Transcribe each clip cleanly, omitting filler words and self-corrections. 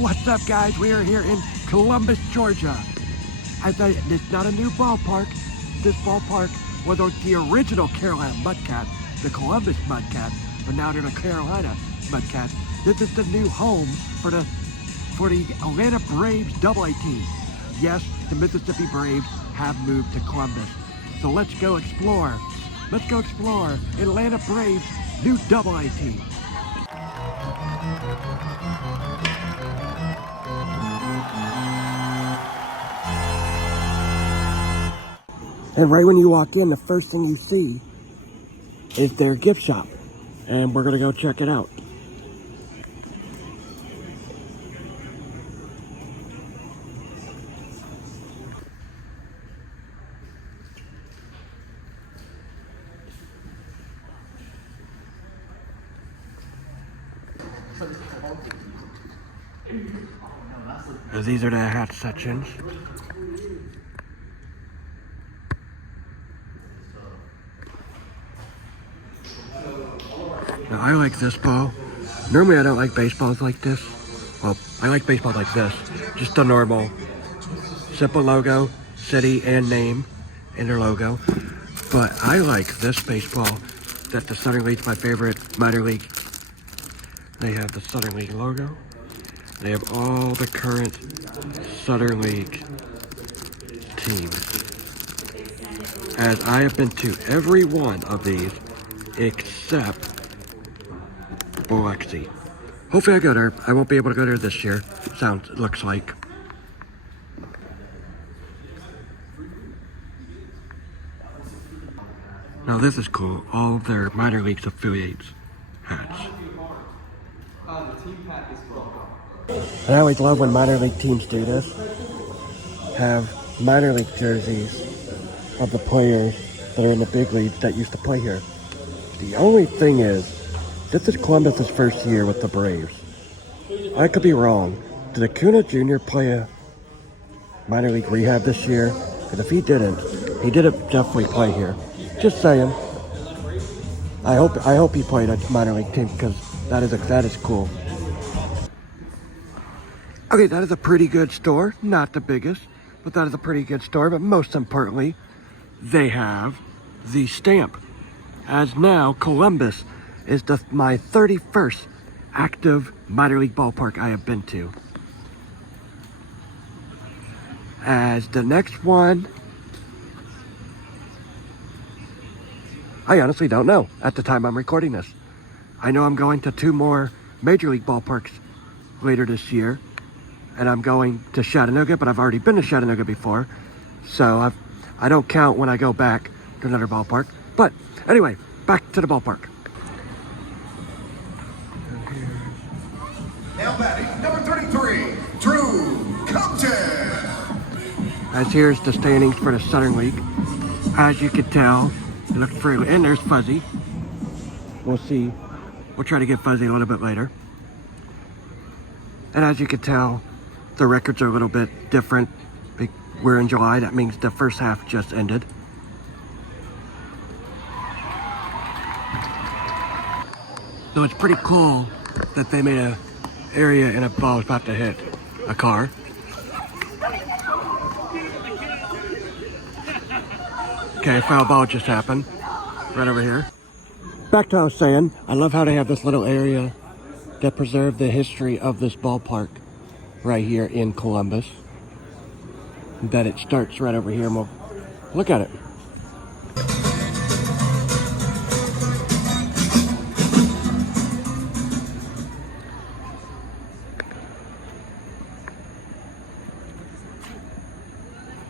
What's up, guys? We are here in Columbus, Georgia. It's not a new ballpark. This ballpark was the original Carolina Mudcats, the Columbus Mudcats, but now they're the Carolina Mudcats. This is the new home for the Atlanta Braves AA team. Yes, the Mississippi Braves have moved to Columbus. So let's go explore. Let's go explore Atlanta Braves' new AA team. And right when you walk in, the first thing you see is their gift shop. And we're gonna go check it out. So these are the hat sections. Now, I like this ball. Normally I don't like baseballs like this. Well, I like baseballs like this. Just a normal, simple logo, city and name in their logo. But I like this baseball that the Southern League's my favorite minor league. They have the Southern League logo. They have all the current Southern League teams. As I have been to every one of these except Biloxi. Hopefully I go there. I won't be able to go there this year. Looks like. Now this is cool. All of their minor leagues affiliates hats. I always love when minor league teams do this. Have minor league jerseys of the players that are in the big leagues that used to play here. The only thing is, this is Columbus's first year with the Braves. I could be wrong. Did Acuna Jr. play a minor league rehab this year? Because if he didn't definitely play here. Just saying. I hope he played a minor league team because that is cool. Okay, that is a pretty good store. Not the biggest, but that is a pretty good store. But most importantly, they have the stamp. As now, Columbus is my 31st active minor league ballpark I have been to. As the next one, I honestly don't know at the time I'm recording this. I know I'm going to 2 more major league ballparks later this year. And I'm going to Chattanooga, but I've already been to Chattanooga before. So I don't count when I go back to another ballpark. But anyway, back to the ballpark. Now batting, number 33, Drew Compton. As here's the standings for the Southern League. As you can tell, it looks pretty, and there's Fuzzy. We'll see. We'll try to get Fuzzy a little bit later. And as you can tell, the records are a little bit different. We're in July, that means the first half just ended. So it's pretty cool that they made an area and a ball is about to hit a car. Okay, a foul ball just happened. Right over here. Back to what I was saying, I love how they have this little area that preserve the history of this ballpark right here in Columbus. That it starts right over here and we'll look at it.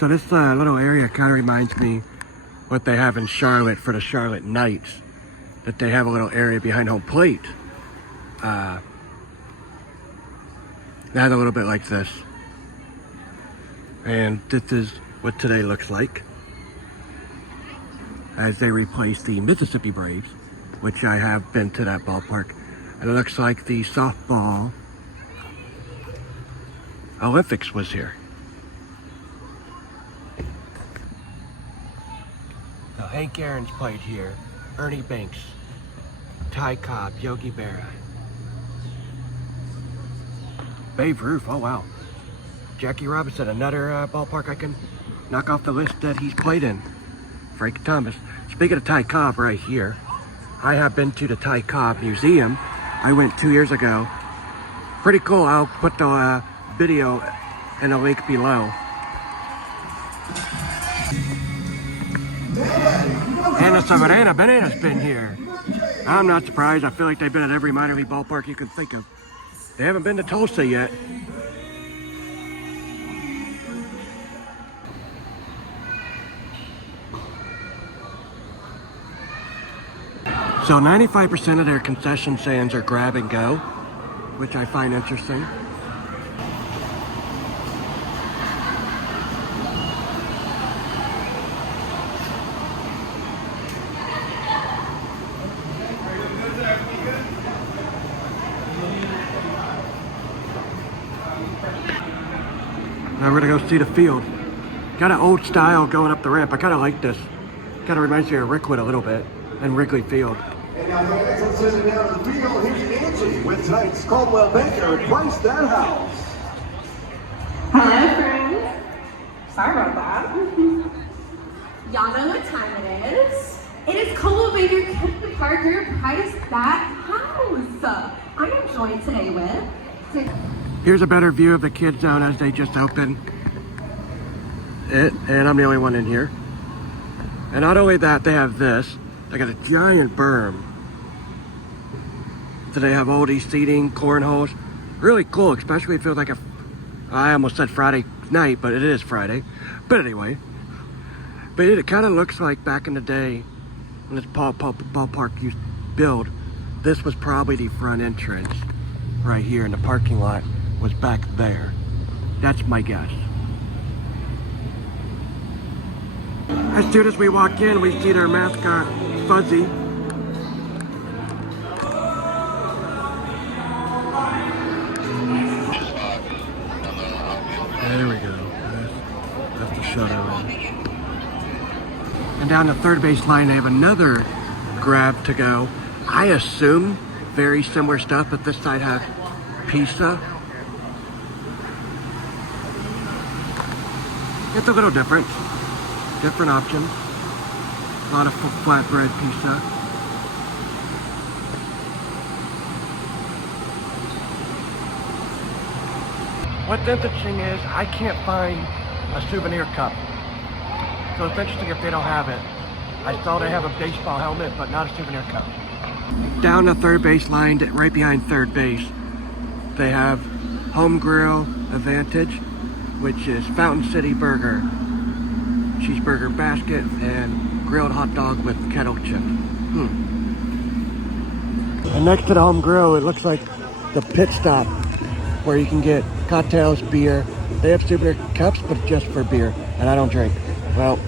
So this little area kind of reminds me what they have in Charlotte for the Charlotte Knights. That they have a little area behind home plate. That a little bit like this. And this is what today looks like as they replace the Mississippi Braves, which I have been to that ballpark. And it looks like the softball Olympics was here. Now Hank Aaron's played here, Ernie Banks, Ty Cobb, Yogi Berra. Babe Ruth, oh wow. Jackie Robinson, another ballpark I can knock off the list that he's played in. Frank Thomas. Speaking of Ty Cobb right here, I have been to the Ty Cobb Museum. I went 2 years ago. Pretty cool. I'll put the video and a link below. Anna Savarena Banana's been here. I'm not surprised. I feel like they've been at every minor league ballpark you can think of. They haven't been to Tulsa yet. So 95% of their concession stands are grab and go, which I find interesting. Now we're gonna go see the field. Got an old style going up the ramp. I kind of like this. Kind of reminds me of Rickwood a little bit and Wrigley Field. And now the Texans sitting down to the field. Here's Nancy with tonight's Caldwell Banker and Price That House. Hello, friends. Sorry about that. Y'all know what time it is. It is Caldwell Banker, Kevin Parker, Price That House. I am joined today with... Here's a better view of the kids zone as they just opened it, and I'm the only one in here. And not only that, they have this. They got a giant berm. So they have all these seating, cornholes. Really cool, especially it feels like I almost said Friday night, but it is Friday. But anyway. But it kind of looks like back in the day when this ballpark used to build, this was probably the front entrance right here, and the parking lot was back there. That's my guess. As soon as we walk in, we see their mascot, Fuzzy. There we go. That's the shutout. And down the third base line, they have another grab to go. I assume very similar stuff, but this side has pizza. It's a little different. Different options. A lot of flatbread pizza. What's interesting is I can't find a souvenir cup. So it's interesting if they don't have it. I saw they have a baseball helmet, but not a souvenir cup. Down the third base line, right behind third base, they have Home Grill Advantage, which is Fountain City Burger, cheeseburger basket, and grilled hot dog with kettle chip. And next to the Home Grill, it looks like the pit stop where you can get cocktails, beer. They have souvenir cups, but just for beer, and I don't drink. Well,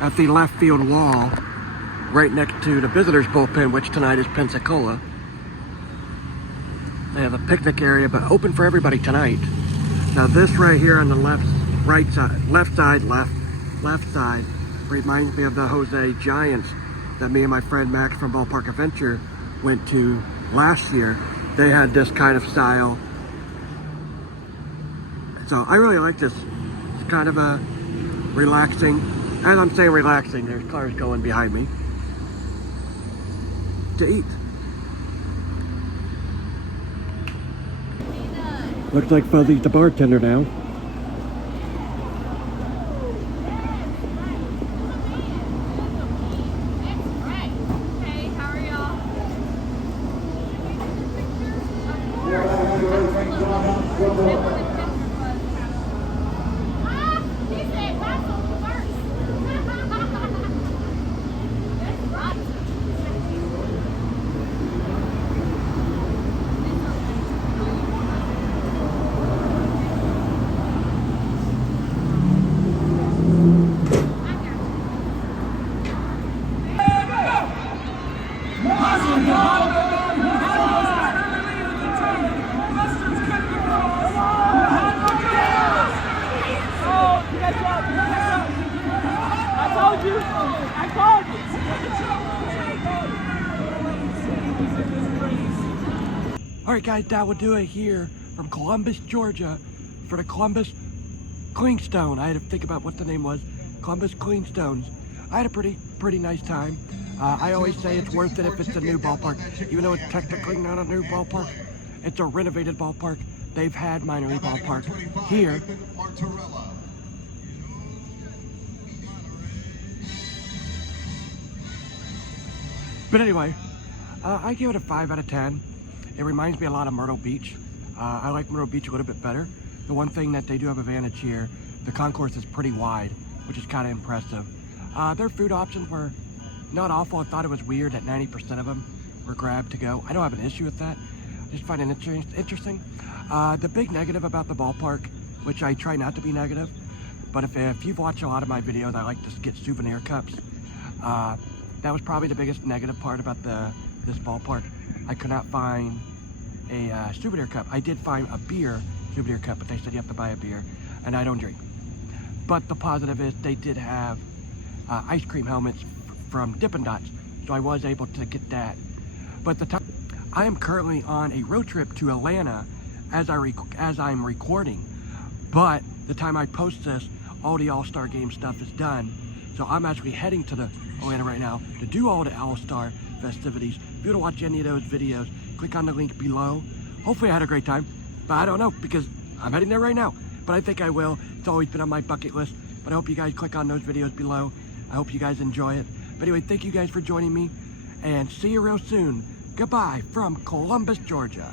at the left field wall, right next to the visitors bullpen, which tonight is Pensacola, they have a picnic area, but open for everybody tonight. Now this right here on the left side reminds me of the Jose Giants that me and my friend Max from Ballpark Adventure went to last year. They had this kind of style. So I really like this. It's kind of a relaxing, as I'm saying relaxing, there's cars going behind me, to eat. Looks like Fuzzy's the bartender now. Hey, how are y'all? Alright guys, that will do it here from Columbus, Georgia for the Columbus Clingstone. I had to think about what the name was. Columbus Clingstones. I had a pretty nice time. I always say it's worth it if it's a new ballpark. Even though it's technically not a new ballpark, it's a renovated ballpark. They've had minor league ballpark here. But anyway, I give it a 5 out of 10. It reminds me a lot of Myrtle Beach. I like Myrtle Beach a little bit better. The one thing that they do have advantage here, the concourse is pretty wide, which is kind of impressive. Their food options were not awful. I thought it was weird that 90% of them were grabbed to go. I don't have an issue with that. I just find it interesting. The big negative about the ballpark, which I try not to be negative, but if you've watched a lot of my videos, I like to get souvenir cups. That was probably the biggest negative part about this ballpark. I could not find a souvenir cup. I did find a beer souvenir cup, but they said you have to buy a beer, and I don't drink. But the positive is they did have ice cream helmets from Dippin' Dots, so I was able to get that. But I am currently on a road trip to Atlanta as I'm recording, but the time I post this, all the All-Star Game stuff is done. So I'm actually heading to the Atlanta right now to do all the All-Star festivities. If you want to watch any of those videos, click on the link below. Hopefully I had a great time, but I don't know because I'm heading there right now. But I think I will. It's always been on my bucket list, but I hope you guys click on those videos below. I hope you guys enjoy it. But anyway, thank you guys for joining me, and see you real soon. Goodbye from Columbus, Georgia.